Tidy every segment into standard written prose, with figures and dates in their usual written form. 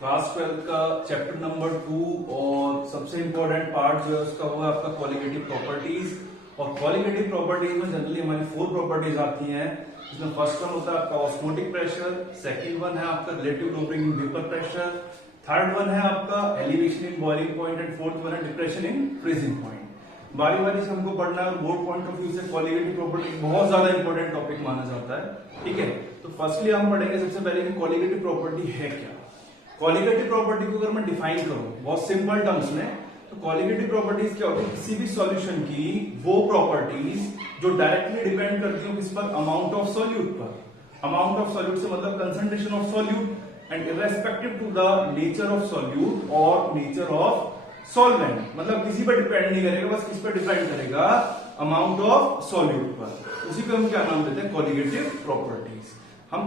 Class 12 का chapter number 2 और सबसे इंपॉर्टेंट पार्ट जो है उसका वो है आपका क्वालिटेटिव प्रॉपर्टीज। और क्वालिटेटिव प्रॉपर्टीज में जनरली हमारी 4 प्रॉपर्टीज आती हैं, जिसमें फर्स्ट वन होता है आपका ऑस्मोटिक प्रेशर, सेकंड वन है आपका relative loading in vapour pressure, third one है आपका elevation in boiling point and fourth one है डिप्रेशन इन फ्रीजिंग पॉइंट। बारी बारी से हमको पढ़ना है। बोर्ड पॉइंट ऑफ व्यू से क्वालिटेटिव प्रॉपर्टी बहुत ज्यादा इंपॉर्टेंट टॉपिक माना जाता है। ठीक है, तो फर्स्टली हम पढ़ेंगे सबसे पहले कि क्वालिटेटिव प्रॉपर्टी है क्या। क्वालिटेटिव प्रॉपर्टी को अगर मैं डिफाइन करूं बहुत सिंपल टर्म्स में, तो क्वालिटेटिव प्रॉपर्टीज क्या होती है, किसी भी सॉल्यूशन की वो प्रॉपर्टीज जो डायरेक्टली डिपेंड करती हो किस पर, अमाउंट ऑफ सॉल्यूट पर। अमाउंट ऑफ सॉल्यूट से मतलब concentration of solute and irrespective to the nature of solute और नेचर ऑफ सॉल्वेंट, मतलब किसी पर डिपेंड नहीं करेगा, बस किस पर डिपेंड करेगा, अमाउंट ऑफ सॉल्यूट पर। उसी को हम क्या नाम देते हैं, क्वालिटेटिव प्रॉपर्टीज। हम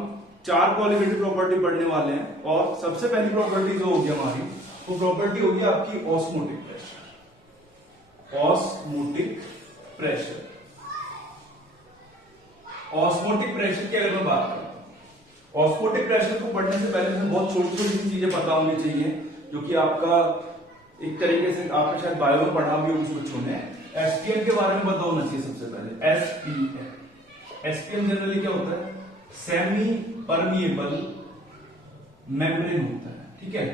4 क्वालिटेटिव प्रॉपर्टी पढ़ने वाले हैं और सबसे पहली प्रॉपर्टी जो होगी हमारी, वो प्रॉपर्टी होगी आपकी osmotic pressure. Osmotic pressure, osmotic pressure की अगर मैं बात करूं, ऑस्मोटिक प्रेशर को पढ़ने से पहले हमें बहुत छोटी छोटी चीजें पता होनी चाहिए, जो कि आपका एक तरीके से आपने शायद बायो में पढ़ा भी हो कुछ बच्चों ने। एसपीएम के बारे में पता होना चाहिए सबसे पहले। एसपीएम जनरली क्या होता है, सेमी परमिएबल मेम्ब्रेन होता है। ठीक है,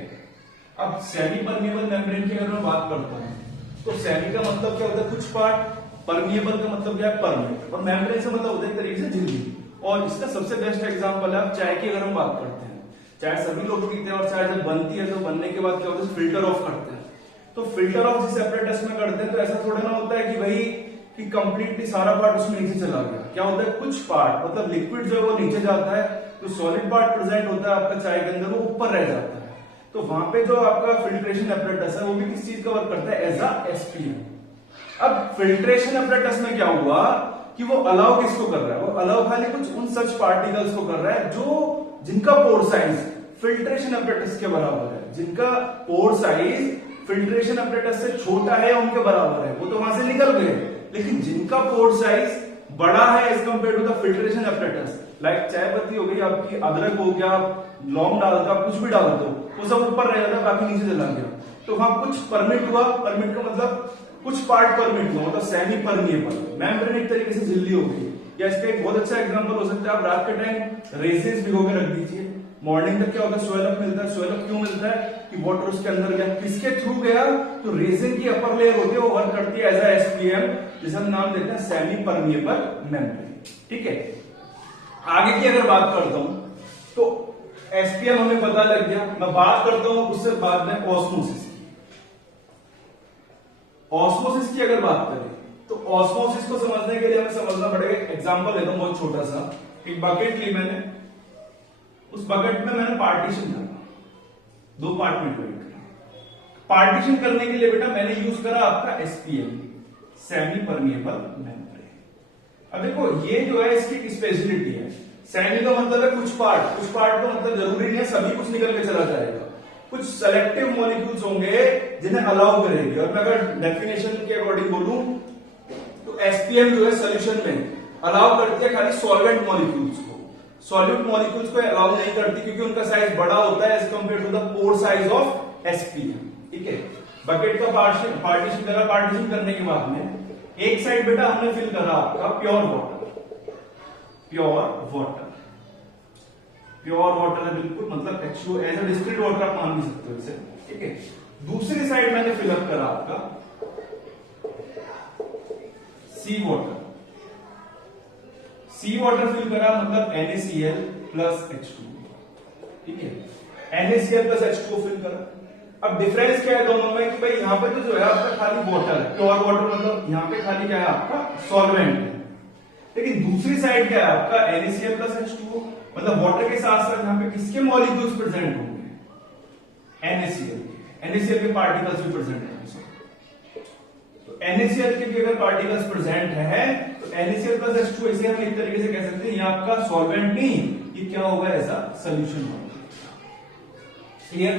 अब सेमी परमिएबल मेम्ब्रेन की अगर मैं बात करता हूं, तो सेमी का मतलब क्या होता है, कुछ पार्ट, परमिएबल का मतलब क्या है, परमेंट, और मेम्ब्रेन से मतलब होता है एक तरीके से झिल्ली। और इसका सबसे बेस्ट एग्जांपल है, आप चाय की अगर हम बात करते हैं, चाय सभी लोग पीते हैं और चाय जब बनती है तो बनने के बाद क्या होता है, फिल्टर ऑफ करते हैं। तो फिल्टर ऑफ जिस एपरेटस में करते हैं, तो ऐसा थोड़ा ना होता है कि भाई कि कंप्लीटली सारा पार्ट उसमें नीचे चला गया। क्या होता है, कुछ पार्ट मतलब लिक्विड जो है वो नीचे जाता है, तो सॉलिड पार्ट प्रेजेंट होता है आपका चाय के अंदर, वो ऊपर रह जाता है। तो वहां पे जो आपका फिल्ट्रेशन एपरेटस है वो भी किस चीज का वर्क करता है, एज अ एसपीएम। अब फिल्ट्रेशन एपरेटस में क्या हुआ कि वो अलाउ किसको कर रहा है, वो अलाउ खाली कुछ उन सच पार्टिकल्स को कर रहा है जो जिनका पोर साइज फिल्ट्रेशन एपरेटस के बराबर है, जिनका पोर साइज फिल्ट्रेशन एपरेटस से छोटा है उनके बराबर है, वो तो वहां से निकल गए। लेकिन जिनका पोर साइज बड़ा है as compare to the filtration apparatus, like चाय पत्ती हो गई आपकी, अदरक हो गया, लौंग डाल दो, आप कुछ भी डाल दो, वो सब ऊपर रह जाता, बाकी नीचे चला गया। तो वहां कुछ परमिट हुआ, परमिट का मतलब कुछ पार्ट परमिट हुआ, मतलब सेमी परमिएबल मेम्ब्रेन एक तरीके से झिल्ली हो गई। या इसका एक बहुत अच्छा एग्जांपल हो सकता है, आप रात के टाइम रेजिन्स भिगो के रख दीजिए, मॉर्निंग तक क्या होता है, स्वेलअप मिलता है। स्वेलअप क्यों मिलता है कि वाटर उसके अंदर गया, किसके थ्रू गया, तो रेजिन की अपर लेयर होती है, वो वर्क करती है एज अ एसपीएम, जिसे हम नाम देते हैं सेमी परमिएबल मेम्ब्रेन। ठीक है, आगे की अगर बात करता हूं तो एसपीएम हमें पता लग गया। मैं बात करता हूं उससे बाद में ऑस्मोसिस की। ऑस्मोसिस की अगर बात करें तो ऑस्मोसिस को समझने के लिए हमें समझना पड़ेगा। एग्जांपल लेता हूं बहुत छोटा सा, एक बकेट ली मैंने, उस बकेट में मैंने पार्टीशन करा, 2 पार्ट में डिवाइड करा। पार्टीशन करने के लिए बेटा मैंने यूज करा आपका एसपीएम, सेमी परमिएबल मेम्ब्रेन। अब देखो ये जो है इसकी एक स्पेशलिटी है। सेमी का मतलब है कुछ पार्ट, कुछ पार्ट का मतलब जरूरी नहीं है सभी कुछ निकल के चला जाएगा, कुछ सेलेक्टिव मॉलिक्यूल्स होंगे जिन्हें अलाउ करेंगे। और मैं अगर डेफिनेशन के अकॉर्डिंग बोलूं तो एसपीएम जो है सोल्यूशन में अलाउ करती है खाली सॉल्वेंट मॉलिक्यूल्स को, सॉल्यूट मॉलिक्यूल्स को अलाउ नहीं करती, क्योंकि उनका साइज बड़ा होता है as compare to the pore size of SPM. ठीक है, बकेट का पार्टीशन करा, पार्टीशन करने के बाद में एक साइड बेटा हमने फिल करा आपका pure water, pure water, pure water है बिल्कुल, मतलब H2 as a distilled water आप मान भी सकते हो इसे। ठीक है, दूसरी साइड मैंने फिलअप करा आपका सी वाटर, सी वाटर फिल करा मतलब NaCl प्लस H2। ठीक है, NaCl प्लस H2 फिल करा। अब डिफरेंस क्या है दोनों में कि भाई यहाँ पे तो जो है आपका खाली वाटर है, प्योर वाटर, मतलब यहाँ पे खाली क्या है आपका सॉल्वेंट है। लेकिन दूसरी साइड क्या है आपका NaCl प्लस H2, मतलब वाटर के साथ साथ यहाँ पे किसके मॉलिक्यूल्स प्रेजेंट होंगे, NaCl के पार्टिकल्स भी प्रेजेंट है। तो NaCl के भी अगर पार्टिकल्स प्रेजेंट है तो NaCl प्लस H2 इसे हम एक तरीके से कह सकते हैं ये आपका सॉल्वेंट नहीं, ये क्या होगा, ऐसा सोल्यूशन होगा। क्लियर।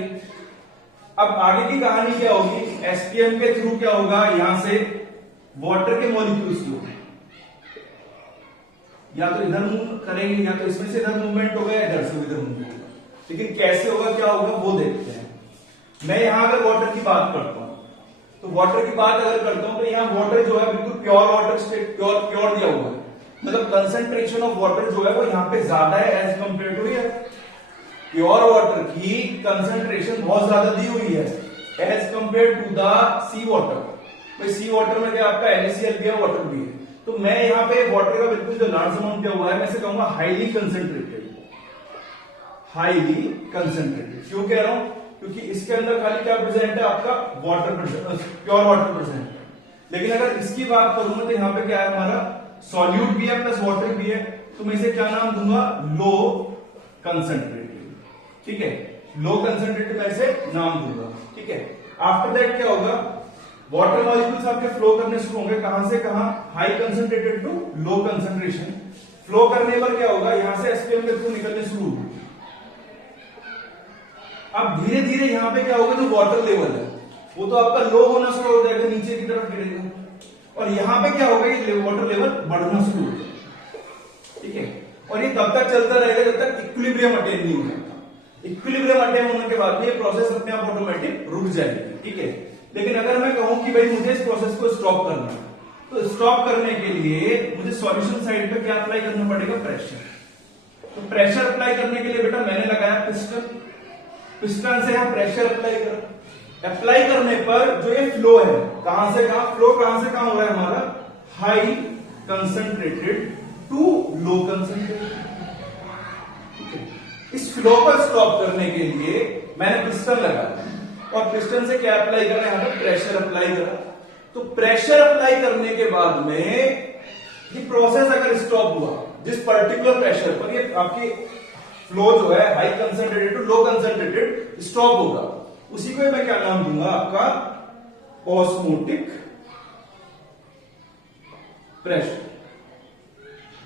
अब आगे की कहानी क्या होगी, एसपीएम के थ्रू क्या होगा, यहां से वाटर के मॉलिक्यूल्स जो है या तो इधर मूव करेंगे, या तो इसमें से इधर मूवमेंट होगा या इधर से इधर मूवमेंट होगा। लेकिन कैसे होगा, क्या होगा, वो देखते हैं। मैं यहां अगर वाटर की बात करता हूं, तो वाटर की बात अगर करता हूं तो यहाँ वाटर जो है बिल्कुल pure water state, pure pure दिया हुआ है, मतलब कंसंट्रेशन ऑफ वाटर जो है वो यहाँ पे ज्यादा है as compare to air. Pure water की कंसंट्रेशन बहुत ज्यादा दी हुई है as compare to the sea water. भाई सी वाटर में क्या आपका NaCl भी है, वाटर भी है, तो मैं यहाँ पे वाटर का बिल्कुल जो लार्ज अमाउंट दिया हुआ है, मैं से कहूंगा हाईली कंसंट्रेटेड। हाईली कंसंट्रेटेड क्यों कह रहा हूं? क्योंकि इसके अंदर खाली क्या प्रेजेंट है आपका वाटर, प्योर वाटर प्रेजेंट है। लेकिन अगर इसकी बात करूंगा तो यहाँ पे क्या है, हमारा सॉल्यूट भी है प्लस वाटर भी है, तो मैं इसे क्या नाम दूंगा, लो कंसंट्रेटेड। ठीक है, लो कंसंट्रेटेड मैं इसे नाम दूंगा। ठीक है, आफ्टर दैट क्या होगा, वाटर मॉलिक्यूल्स आपके फ्लो करने शुरू होंगे, कहां से कहां, high concentrated to low concentration. Flow करने पर क्या होगा, यहां से एसपीएम के थ्रू निकलने शुरू होंगे। अब धीरे धीरे यहां पे क्या होगा, जो वाटर लेवल है वो तो आपका लो होना शुरू हो जाएगा, नीचे की तरफ गिरेगा, और यहां पे क्या होगा, ये वाटर लेवल बढ़ना शुरू हो जाएगा। ठीक है, और ये तब तक चलता रहेगा जब तक इक्विलिब्रियम अटेन नहीं हो जाता। इक्विलिब्रियम अटेन होने के बाद में ये प्रोसेस अपने आप ऑटोमेटिक रुक जाएगी। ठीक है, लेकिन अगर मैं कहूं कि भाई मुझे इस प्रोसेस को स्टॉप करना है, तो स्टॉप करने के लिए मुझे सॉल्यूशन साइड पे क्या अप्लाई करना पड़ेगा, प्रेशर। तो प्रेशर अप्लाई करने के लिए बेटा मैंने लगाया पिस्टन, पिस्टन से यहां प्रेशर अप्लाई कर, अप्लाई करने पर जो ये फ्लो है, कहां से कहां फ्लो, कहां से कहां हो रहा है हमारा, high concentrated to low concentrated. इस फ्लो को स्टॉप करने के लिए मैंने पिस्टन लगाया, और पिस्टन से क्या अप्लाई करना है, यहां पर प्रेशर अप्लाई करा। तो प्रेशर अप्लाई करने के बाद में ये प्रोसेस अगर स्टॉप हुआ, जिस पर्टिकुलर प्रेशर पर ये आपकी फ्लो जो है high concentrated to low concentrated stop होगा, उसी को मैं क्या नाम दूंगा, आपका ऑस्मोटिक प्रेशर।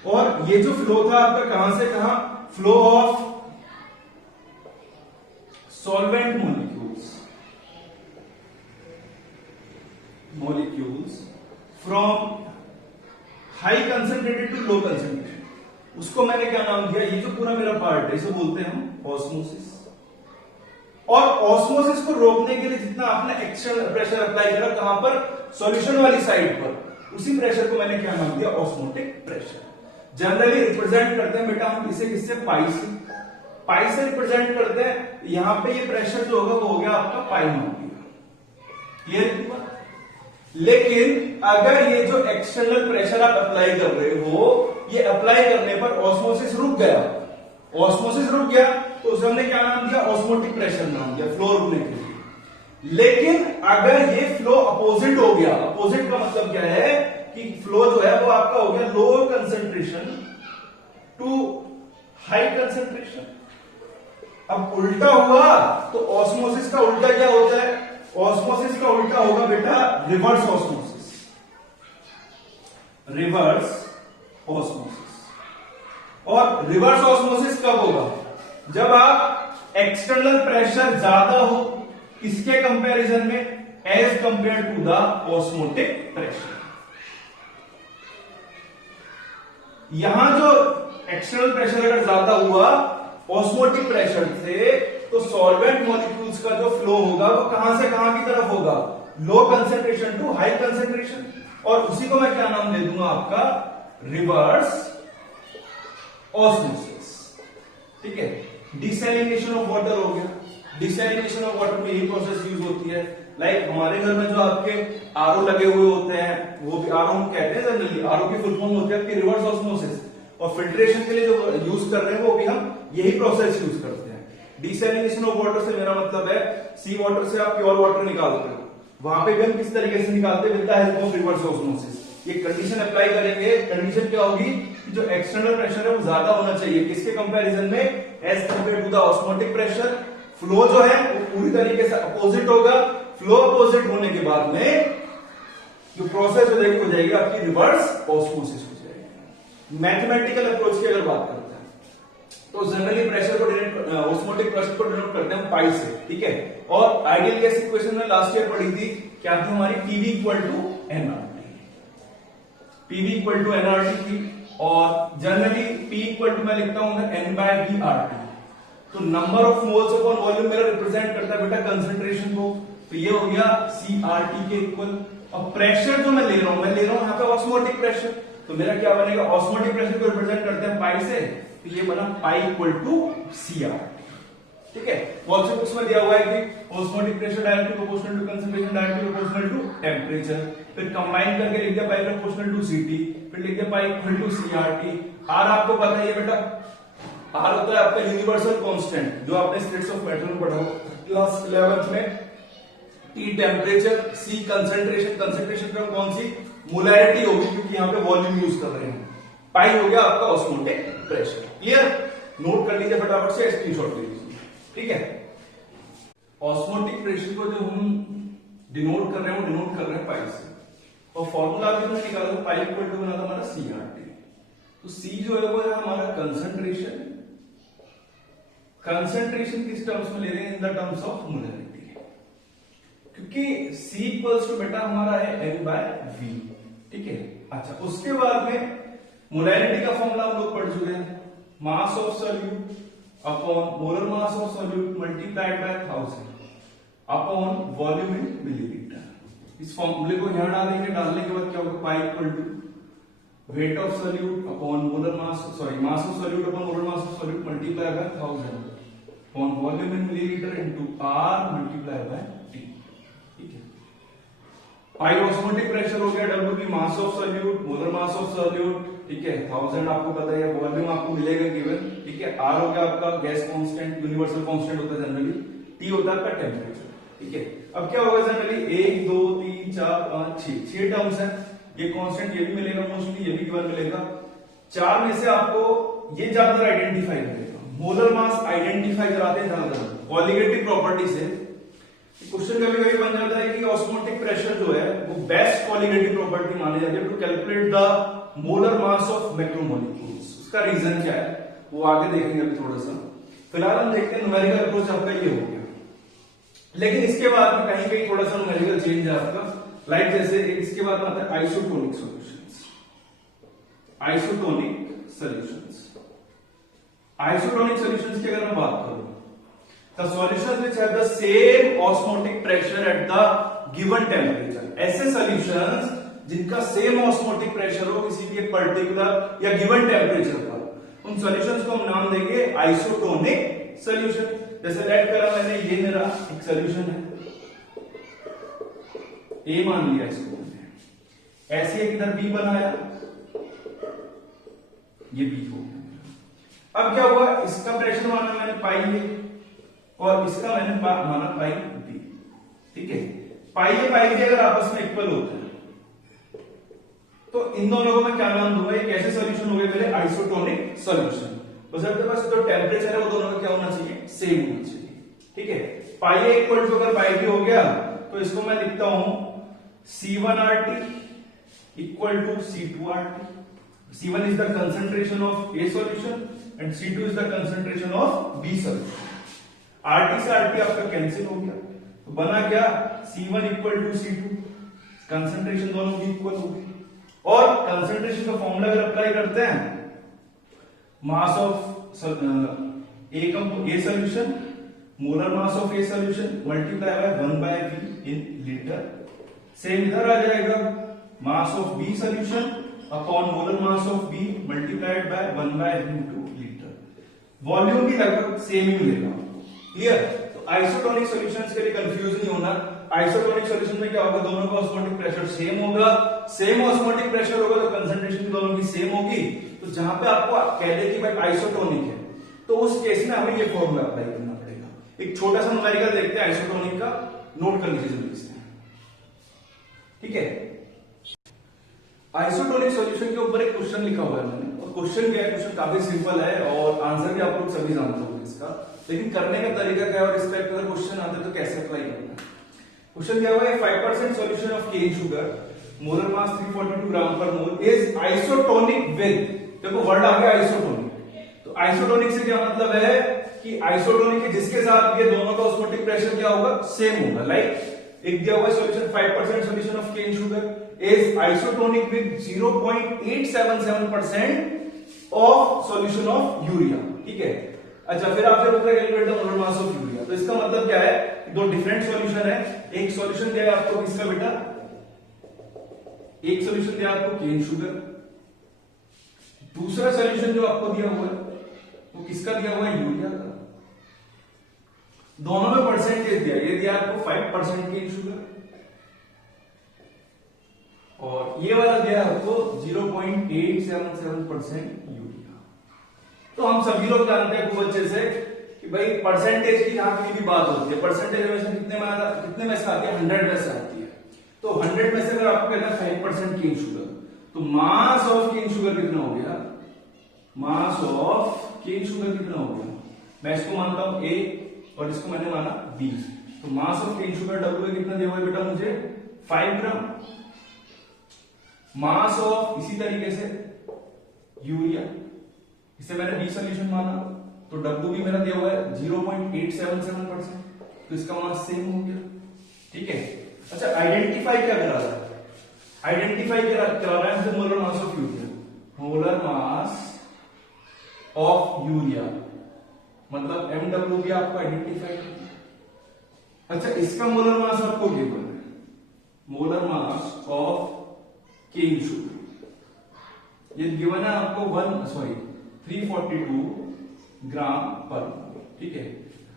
और ये जो फ्लो था आपका कहां से कहां, flow of solvent molecules from high concentrated to low concentration, उसको मैंने क्या नाम दिया, ये जो पूरा मेरा पार्ट है इसे बोलते हैं हम ऑस्मोसिस। और ऑस्मोसिस को रोकने के लिए जितना आपने एक्सटर्नल प्रेशर अप्लाई करा, कहां पर, सॉल्यूशन वाली साइड पर, उसी प्रेशर को मैंने क्या नाम दिया, ऑस्मोटिक प्रेशर। जनरली रिप्रेजेंट करते हैं बेटा हम इसे किससे, पाई से, पाई से रिप्रेजेंट करते हैं। यहां पे ये प्रेशर जो होगा वो हो गया आपका पाई मान दिया, क्लियर हुआ। लेकिन अगर ये जो एक्सटर्नल प्रेशर आप अप्लाई कर रहे हो, ये अप्लाई करने पर ऑस्मोसिस रुक गया, ऑस्मोसिस रुक गया, तो उसे हमने क्या नाम दिया, ऑस्मोटिक प्रेशर नाम दिया, फ्लो रुकने के लिए। लेकिन अगर ये फ्लो अपोजिट हो गया, अपोजिट का मतलब क्या है कि फ्लो जो है वो आपका हो गया low concentration to high concentration. अब उल्टा हुआ तो ऑस्मोसिस का उल्टा क्या होता है, ऑस्मोसिस का उल्टा होगा बेटा रिवर्स ऑस्मोसिस, रिवर्स ऑस्मोसिस। और रिवर्स ऑस्मोसिस कब होगा, जब आप एक्सटर्नल प्रेशर ज्यादा हो, किसके कंपैरिजन में, as compare to the osmotic pressure. यहां जो एक्सटर्नल प्रेशर अगर ज्यादा हुआ ऑस्मोटिक प्रेशर से, तो सॉल्वेंट मॉलिक्यूल्स का जो फ्लो होगा वो कहां से कहां की तरफ होगा, low concentration to high concentration. और उसी को मैं क्या नाम दे दूंगा, आपका रिवर्स ऑस्मोसिस। ठीक है, डिसैलिनेशन ऑफ वाटर हो गया, डिसैलिनेशन ऑफ वाटर में यही प्रोसेस यूज होती है। लाइक हमारे घर में जो आपके आरओ लगे हुए होते हैं, वो भी आरओ हम कहते हैं जनरली, आरओ की फुल फॉर्म होती है आपकी रिवर्स ऑस्मोसिस। और फिल्ट्रेशन के लिए जो यूज कर रहे हैं वो भी हम यही प्रोसेस यूज करते हैं। डिसैलिनेशन ऑफ वाटर से मेरा मतलब है सी वाटर से आप प्योर वाटर निकालते हो, वहां पे भी हम किस तरीके से निकालते हैं, with the help of reverse osmosis. ये कंडीशन अप्लाई करेंगे, कंडीशन क्या होगी कि जो एक्सटर्नल प्रेशर है वो ज्यादा होना चाहिए, किसके कंपैरिजन में, as compare to the osmotic pressure. Flow जो है वो पूरी तरीके से अपोजिट होगा, फ्लो अपोजिट होने के बाद में जो प्रोसेस हो जाएगी आपकी रिवर्स ऑस्मोसिस हो जाएगी। मैथमेटिकल अप्रोच की अगर बात करते हैं तो जनरली प्रेशर को डिनोट, ऑस्मोटिक प्रेशर को डिनोट करते हैं पाई से। ठीक है, और आइडियल गैस इक्वेशन में लास्ट ईयर पढ़ी थी, क्या थी हमारी, PV equal to NRT, PV equal to NRT थी। और जनरली पी इक्वल टू मैं लिखता हूं N by V R T. तो number of moles upon volume मेरा रिप्रेजेंट करता है बेटा कंसंट्रेशन को, तो ये हो गया CRT के इक्वल। अब प्रेशर जो मैं ले रहा हूं यहाँ पे ऑस्मोटिक प्रेशर, तो मेरा क्या बनेगा, ऑस्मोटिक प्रेशर को रिप्रेजेंट करते हैं पाई से, तो ये बना पाई इक्वल टू CRT। ठीक है, वॉल्यूम बुक्स में दिया हुआ है कि osmotic pressure directly proportional to concentration directly proportional to temperature, फिर कंबाइन करके लिख दिया पाई प्रोपोर्शनल टू CT, फिर लिख दिया pi equal to CRT। R आपको पता ही है बेटा, R होता है आपका यूनिवर्सल कांस्टेंट, जो आपने स्टेट्स ऑफ मैटर में पढ़ा हो क्लास 11th में। T temperature, C concentration, concentration पे कौन सी मोलैरिटी होगी क्योंकि यहाँ पे वॉल्यूम यूज कर रहे हैं। पाई हो गया आपका ऑस्मोटिक प्रेशर। क्लियर, नोट कर लीजिए फटाफट से, स्क्रीनशॉट ले लीजिए। ठीक है, ऑस्मोटिक प्रेशर को जो हम डिनोट कर रहे हैं वो डिनोट कर रहे हैं पाई से, और फॉर्मूला भी हमने निकाला था, पाई इक्वल टू बना था हमारा CRT। तो C जो है वो है हमारा कंसंट्रेशन, कंसंट्रेशन किस टर्म्स में ले रहे हैं, in the terms of molarity, क्योंकि C इक्वल्स टू बेटा हमारा है N/V। ठीक है, अच्छा उसके बाद में मोलैरिटी का फॉर्मूला हम लोग पढ़ चुके हैं, mass of solute upon molar mass of solute multiplied by 1000 upon volume in millilitre. इस फॉर्मूले को यहां डालेंगे, डालने के बाद क्या होगा, pi equal to weight of solute upon molar mass, sorry mass of solute upon molar mass of solute multiplied by 1000 upon volume in millilitre into R multiplied by T। ठीक है, पाई ऑस्मोटिक प्रेशर हो गया, W mass of solute, molar mass of solute, ठीक है, 1000 आपको पता है, volume आपको मिलेगा गिवन। ठीक है, R हो गया आपका गैस कांस्टेंट, यूनिवर्सल कांस्टेंट होता है जनरली, T होता है आपका टेम्परेचर। ठीक है, अब क्या होगा जनरली 1 2 3 4 5 6 टर्म्स है, ये कांस्टेंट ये भी मिलेगा मोस्टली, ये भी गिवन मिलेगा। 4 में से आपको ये ज्यादा आइडेंटिफाई करेगा, मोलर मास आइडेंटिफाई कराते हैं ज्यादा कॉलिगेटिव प्रॉपर्टी से। क्वेश्चन कभी कभी बन जाता है कि ऑस्मोटिक प्रेशर जो है वो बेस्ट कॉलिगेटिव प्रॉपर्टी मानी जाती है to calculate the molar mass of macromolecules. उसका रीजन क्या है वो आगे देखेंगे अभी थोड़ा सा, फिलहाल हम देखते हैं न्यूमेरिकल अप्रोच आपका ये हो गया। लेकिन इसके बाद में कहीं कहीं थोड़ा सा न्यूमेरिकल चेंज है आपका, लाइक जैसे इसके बाद में आता है isotonic solutions. Isotonic solutions, isotonic solutions की अगर मैं बात करूं, the solutions which have the same osmotic pressure at the given temperature, ऐसे solutions जिनका सेम ऑस्मोटिक प्रेशर हो किसी भी पर्टिकुलर या गिवन टेम्परेचर पर, उन सॉल्यूशंस को हम नाम देंगे आइसोटोनिक सॉल्यूशन। जैसे लेट करा मैंने, ये मेरा एक सॉल्यूशन है, ए मान लिया इसको मैंने, ऐसे एक इधर बी बनाया, ये बी हो गया। अब क्या हुआ, इसका प्रेशर माना मैंने पाई ए और इसका मैंने माना पाई बी। ठीक है, पाई ए पाई बी अगर आपस में इक्वल होते हैं तो इन दोनों को मैं क्या नाम दूंगा, एक ऐसे सॉल्यूशन हो गए मेरे आइसोटोनिक सॉल्यूशन। बस आपके पास जो टेम्परेचर है वो दोनों का क्या होना चाहिए, सेम होना चाहिए। ठीक है, पाई ए इक्वल टू अगर पाई बी हो गया तो इसको मैं लिखता हूं C1RT equal to C2RT। C1 is the concentration of A solution and C2 is the concentration of B solution। RT से RT आपका कैंसिल हो गया, तो बना क्या C1 equal to C2, concentration दोनों की इक्वल हो गई। और कंसंट्रेशन का फॉर्मूला अगर अप्लाई करते हैं, mass of A solution molar mass of A solution multiply by 1/V in litre, same इधर आ जाएगा mass of B solution upon molar mass of B multiplied by 1/V into litre. Volume भी लगभग same ही मिलेगा। Clear, तो isotonic solutions के लिए confuse नहीं होना। आइसोटोनिक सॉल्यूशन में क्या होगा, दोनों का ऑस्मोटिक प्रेशर सेम होगा, सेम ऑस्मोटिक प्रेशर होगा तो कंसंट्रेशन दोनों की सेम होगी। तो जहां पे आपको कह दे कि भाई आइसोटोनिक है तो उस केस में हमें ये फॉर्मूला अप्लाई करना पड़ेगा। एक छोटा सा न्यूमेरिकल देखते हैं आइसोटोनिक का, नोट कर लीजिए जल्दी से। ठीक है, आइसोटोनिक सॉल्यूशन के ऊपर एक क्वेश्चन लिखा हुआ है मैंने, और क्वेश्चन क्या है, क्वेश्चन काफी सिंपल है और आंसर भी आप लोग सभी जानते होंगे इसका, लेकिन करने का तरीका क्या है और इस टाइप का क्वेश्चन आता है तो कैसे अप्लाई करना है। क्वेश्चन क्या हुआ है, 5% solution of cane sugar molar mass 342 gram per mole is isotonic with, देखो वर्ड आ गया आइसोटोनिक। तो आइसोटोनिक से क्या मतलब है कि आइसोटोनिक है जिसके साथ ये दोनों का ऑस्मोटिक प्रेशर क्या होगा, सेम होगा। लाइक एक दिया हुआ solution 5% solution of cane sugar is isotonic with 0.877% of solution of urea. ठीक है, अच्छा, फिर आपसे पूछा calculate the molar mass of urea. तो इसका मतलब क्या है, दो डिफरेंट सॉल्यूशन है। एक सॉल्यूशन दिया है आपको किसका बेटा, एक सॉल्यूशन दिया आपको केन शुगर, दूसरा सॉल्यूशन जो आपको दिया हुआ है वो किसका दिया हुआ है, यूरिया का। दोनों में परसेंटेज दिया, ये दिया आपको 5% केन शुगर और ये वाला दिया आपको 0.877% यूरिया। तो हम सभी लोग जानते हैं खूब अच्छे से कि भाई परसेंटेज की जहां कहीं भी बात होती है, परसेंटेज हमेशा कितने में आता, कितने में से आती है, 100 में से आती है। तो 100 में से अगर आपको कहना है 5% केन शुगर, तो मास ऑफ केन शुगर कितना हो गया, मास ऑफ केन शुगर कितना हो गया, मैं इसको मानता हूं A और इसको मैंने माना B। तो mass of cane sugar W कितना दिया हुआ है बेटा मुझे, 5 ग्राम। मास ऑफ इसी तरीके से यूरिया, इसे मैंने B सॉल्यूशन माना, तो W भी मेरा दिया हुआ है 0.877%, तो इसका मास सेम हो गया। ठीक है। अच्छा, आइडेंटिफाई क्या करा रहा है, आइडेंटिफाई करा रहा है हमसे molar mass of urea, molar mass of urea मतलब MW भी आपको आइडेंटिफाई करना। अच्छा, इसका मोलर मास आपको गिवन है, molar mass of cane sugar, ये गिवन है आपको 342 ग्राम पर मोल। ठीक है।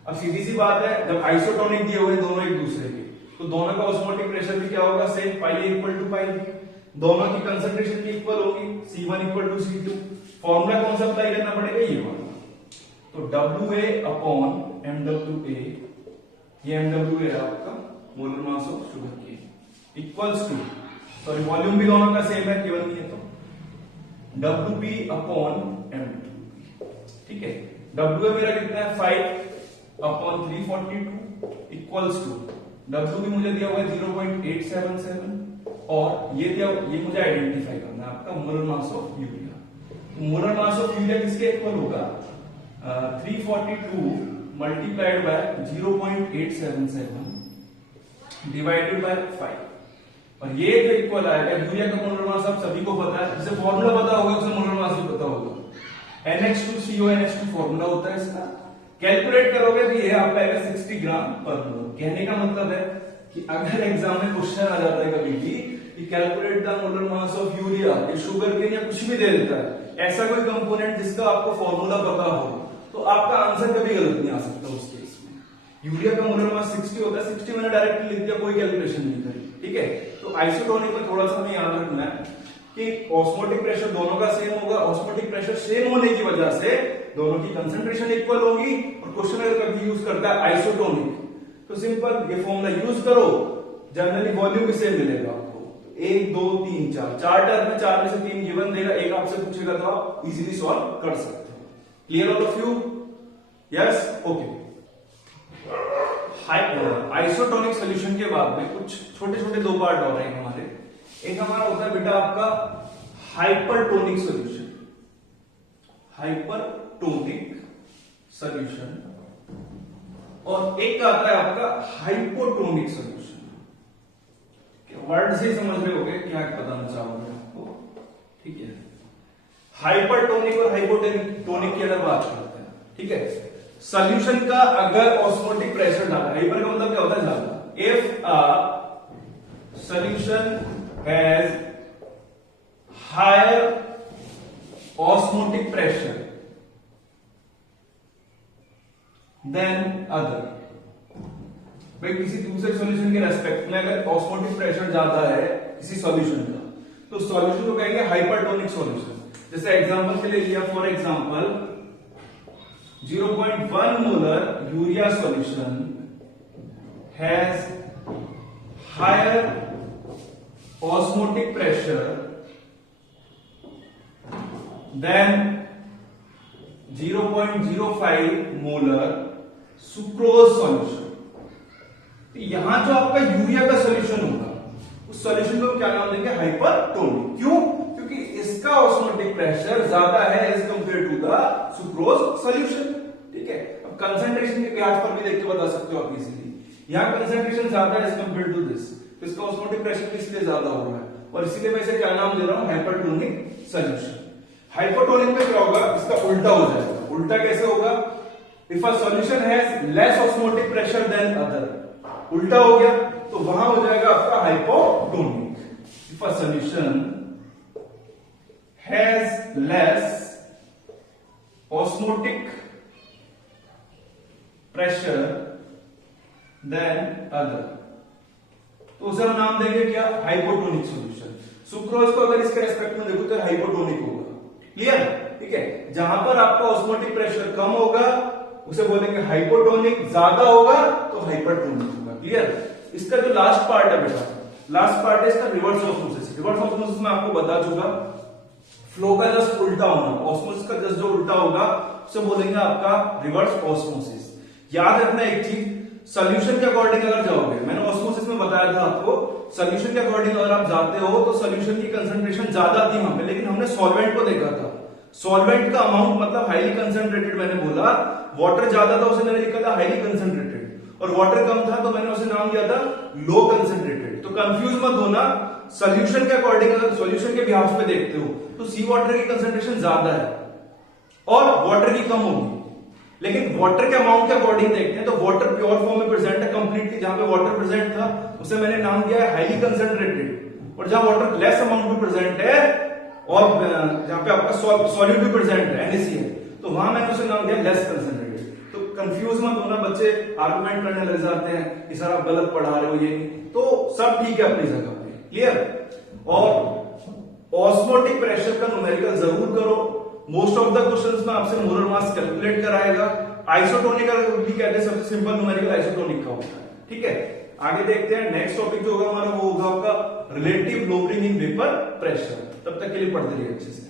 अब सीधी सी बात है, जब आइसोटोनिक दिए हुए दोनों एक दूसरे के, तो दोनों का ऑस्मोटिक प्रेशर भी क्या होगा, same, pi A equal to pi B, दोनों की कंसंट्रेशन भी इक्वल होगी, C1 equal to C2। Formula कौन सा अप्लाई करना पड़ेगा, ये वाला। तो WA अपॉन MWA, ये MWA है आपका molar mass of sugar cane, equals to, sorry volume भी दोनों का सेम है, केवल नहीं है तो WB अपॉन MWB। ठीक है। WA मेरा कितना है 5 अपॉन 342 इक्वल्स टू, W भी मुझे दिया हुआ है 0.877 और ये दिया, ये मुझे आइडेंटिफाई करना है आपका molar mass of urea. Molar mass of urea किसके इक्वल होगा, 342 मल्टीप्लाइड बाय 0.877 डिवाइडेड बाय 5, और ये जो इक्वल आएगा, यूरिया का मोलर मास आप सभी को पता है, जिसे फॉर्मूला पता होगा उसे मोलर मास भी पता होगा, NH2CO NH2 फॉर्मूला होता है इसका। कैलकुलेट करोगे तो ये आपका आएगा 60 ग्राम पर मोल। कहने का मतलब है कि अगर एग्जाम में क्वेश्चन आ जाता है कभी भी कि calculate the molar mass of urea, ये शुगर केन या कुछ भी दे देता है, ऐसा कोई कंपोनेंट जिसका आपको फॉर्मूला पता हो, तो आपका आंसर कभी गलत नहीं आ सकता उस केस में। यूरिया का मोलर मास 60 होता है, 60 मैंने डायरेक्टली लिख दिया, कोई कैलकुलेशन नहीं करी। ठीक है। तो आइसोटोनिक में थोड़ा सा हमें याद रखना है कि ऑस्मोटिक प्रेशर दोनों का सेम होगा, ऑस्मोटिक प्रेशर सेम होने की वजह से दोनों की कंसंट्रेशन इक्वल होगी, और क्वेश्चन अगर कभी यूज करता है आइसोटोनिक तो सिंपल ये फॉर्मूला यूज करो, जनरली वॉल्यूम भी सेम मिलेगा आपको। 1 2 3 4 टर्म में 4 में से 3 गिवन देगा, एक आपसे पूछेगा तो आप इजीली सॉल्व कर सकते हो। Clear all of you? Yes, okay. Isotonic solution के बाद में कुछ छोटे छोटे दो पार्ट हो रहे हैं हमारे। एक हमारा होता है बेटा आपका हाइपरटोनिक सॉल्यूशन, हाइपरटोनिक सॉल्यूशन, और एक आता है आपका हाइपोटोनिक सॉल्यूशन। वर्ड से समझ रहे होगे क्या बताना चाहूंगा आपको। ठीक है। हाइपरटोनिक और हाइपोटोनिक की अगर बात करते हैं, ठीक है, सॉल्यूशन का अगर ऑस्मोटिक प्रेशर डाला, हाइपर का मतलब क्या होता है ज्यादा, if a solution has higher osmotic pressure than other, भाई किसी दूसरे सॉल्यूशन के रेस्पेक्ट में अगर ऑस्मोटिक प्रेशर ज्यादा है किसी सॉल्यूशन का, तो सॉल्यूशन को कहेंगे हाइपरटोनिक सॉल्यूशन। जैसे एग्जांपल के लिए लिया, for example 0.1 molar urea solution has higher osmotic pressure than 0.05 molar sucrose solution. यहां जो आपका यूरिया का सॉल्यूशन होगा उस सॉल्यूशन को क्या नाम देंगे, हाइपरटोनिक। क्यों? क्योंकि इसका ऑस्मोटिक प्रेशर ज्यादा है as compare to the sucrose solution. ठीक है। अब कंसंट्रेशन के ग्राफ पर भी देख के बता सकते हो आप इजीली, यहां कंसंट्रेशन ज्यादा है एज कंपेयर टू दिस, तो इसका ऑस्मोटिक प्रेशर भी इसलिए ज्यादा हो रहा है, और इसीलिए मैं इसे क्या नाम दे रहा हूं, हाइपरटोनिक सॉल्यूशन। हाइपोटोनिक में क्या होगा, इसका उल्टा हो जाएगा। उल्टा कैसे होगा, if a solution has less osmotic pressure than other, उल्टा हो गया तो वहां हो जाएगा आपका hypotonic. If a solution has less osmotic pressure than other, तो उसे हम नाम देंगे क्या, हाइपोटोनिक सॉल्यूशन। सुक्रोज को अगर इसके रेस्पेक्ट में देखो तो हाइपोटोनिक होगा, क्लियर, ठीक है। जहां पर आपका ऑस्मोटिक प्रेशर कम होगा उसे बोलेंगे हाइपोटोनिक, ज्यादा होगा तो हाइपरटोनिक होगा, क्लियर। इसका जो लास्ट पार्ट है बेटा, लास्ट पार्ट है इसका रिवर्स ऑस्मोसिस। रिवर्स ऑस्मोसिस में आपको बता चुका, फ्लो का जस्ट उल्टा होना, ऑस्मोसिस का जस्ट जो उल्टा होगा उसे बोलेंगे आपका रिवर्स ऑस्मोसिस। याद रखना एक चीज, सोल्यूशन के अकॉर्डिंग अगर जाओगे, मैंने ऑस्मोसिस में बताया था आपको, सोल्यूशन के अकॉर्डिंग अगर आप जाते हो तो सोल्यूशन की कंसंट्रेशन ज्यादा थी वहां पे, लेकिन हमने सॉल्वेंट को देखा था, सॉल्वेंट का अमाउंट मतलब हाईली कंसंट्रेटेड, मैंने बोला वाटर ज्यादा था उसे मैंने लिखा था हाईली कंसंट्रेटेड, और वाटर कम था तो मैंने उसे नाम दिया था लो कंसंट्रेटेड। तो कंफ्यूज मत होना, सोल्यूशन के अकॉर्डिंग अगर सोल्यूशन के बिहाफ पे देखते हो तो सी वाटर की कंसंट्रेशन ज्यादा है और वाटर की कम होगी, लेकिन वाटर के अमाउंट के अकॉर्डिंग देखते हैं तो वाटर प्योर फॉर्म में प्रेजेंट है कंप्लीटली, जहां पे वाटर प्रेजेंट था उसे मैंने नाम दिया है हाईली कंसंट्रेटेड, और जहां वाटर लेस अमाउंट में प्रेजेंट है और जहां पे आपका सॉल्यूट भी प्रेजेंट है NaCl, तो वहां मैंने उसे नाम दिया लेस कंसंट्रेटेड। तो कंफ्यूज मत होना, बच्चे आर्गुमेंट करने लग जाते हैं कि सर आप गलत पढ़ा रहे हो, ये तो सब ठीक है अपनी जगह पे, क्लियर। और ऑस्मोटिक प्रेशर का न्यूमेरिकल जरूर करो, मोस्ट ऑफ द क्वेश्चंस में आपसे मोलर मास कैलकुलेट कराएगा। आइसोटोनिक भी कहते हैं, सबसे सिंपल न्यूमेरिकल आइसोटोनिक का होता है, ठीक है। आगे देखते हैं नेक्स्ट टॉपिक जो होगा हमारा, वो होगा आपका relative lowering in vapour pressure. तब तक के लिए पढ़ते रहिए अच्छे से।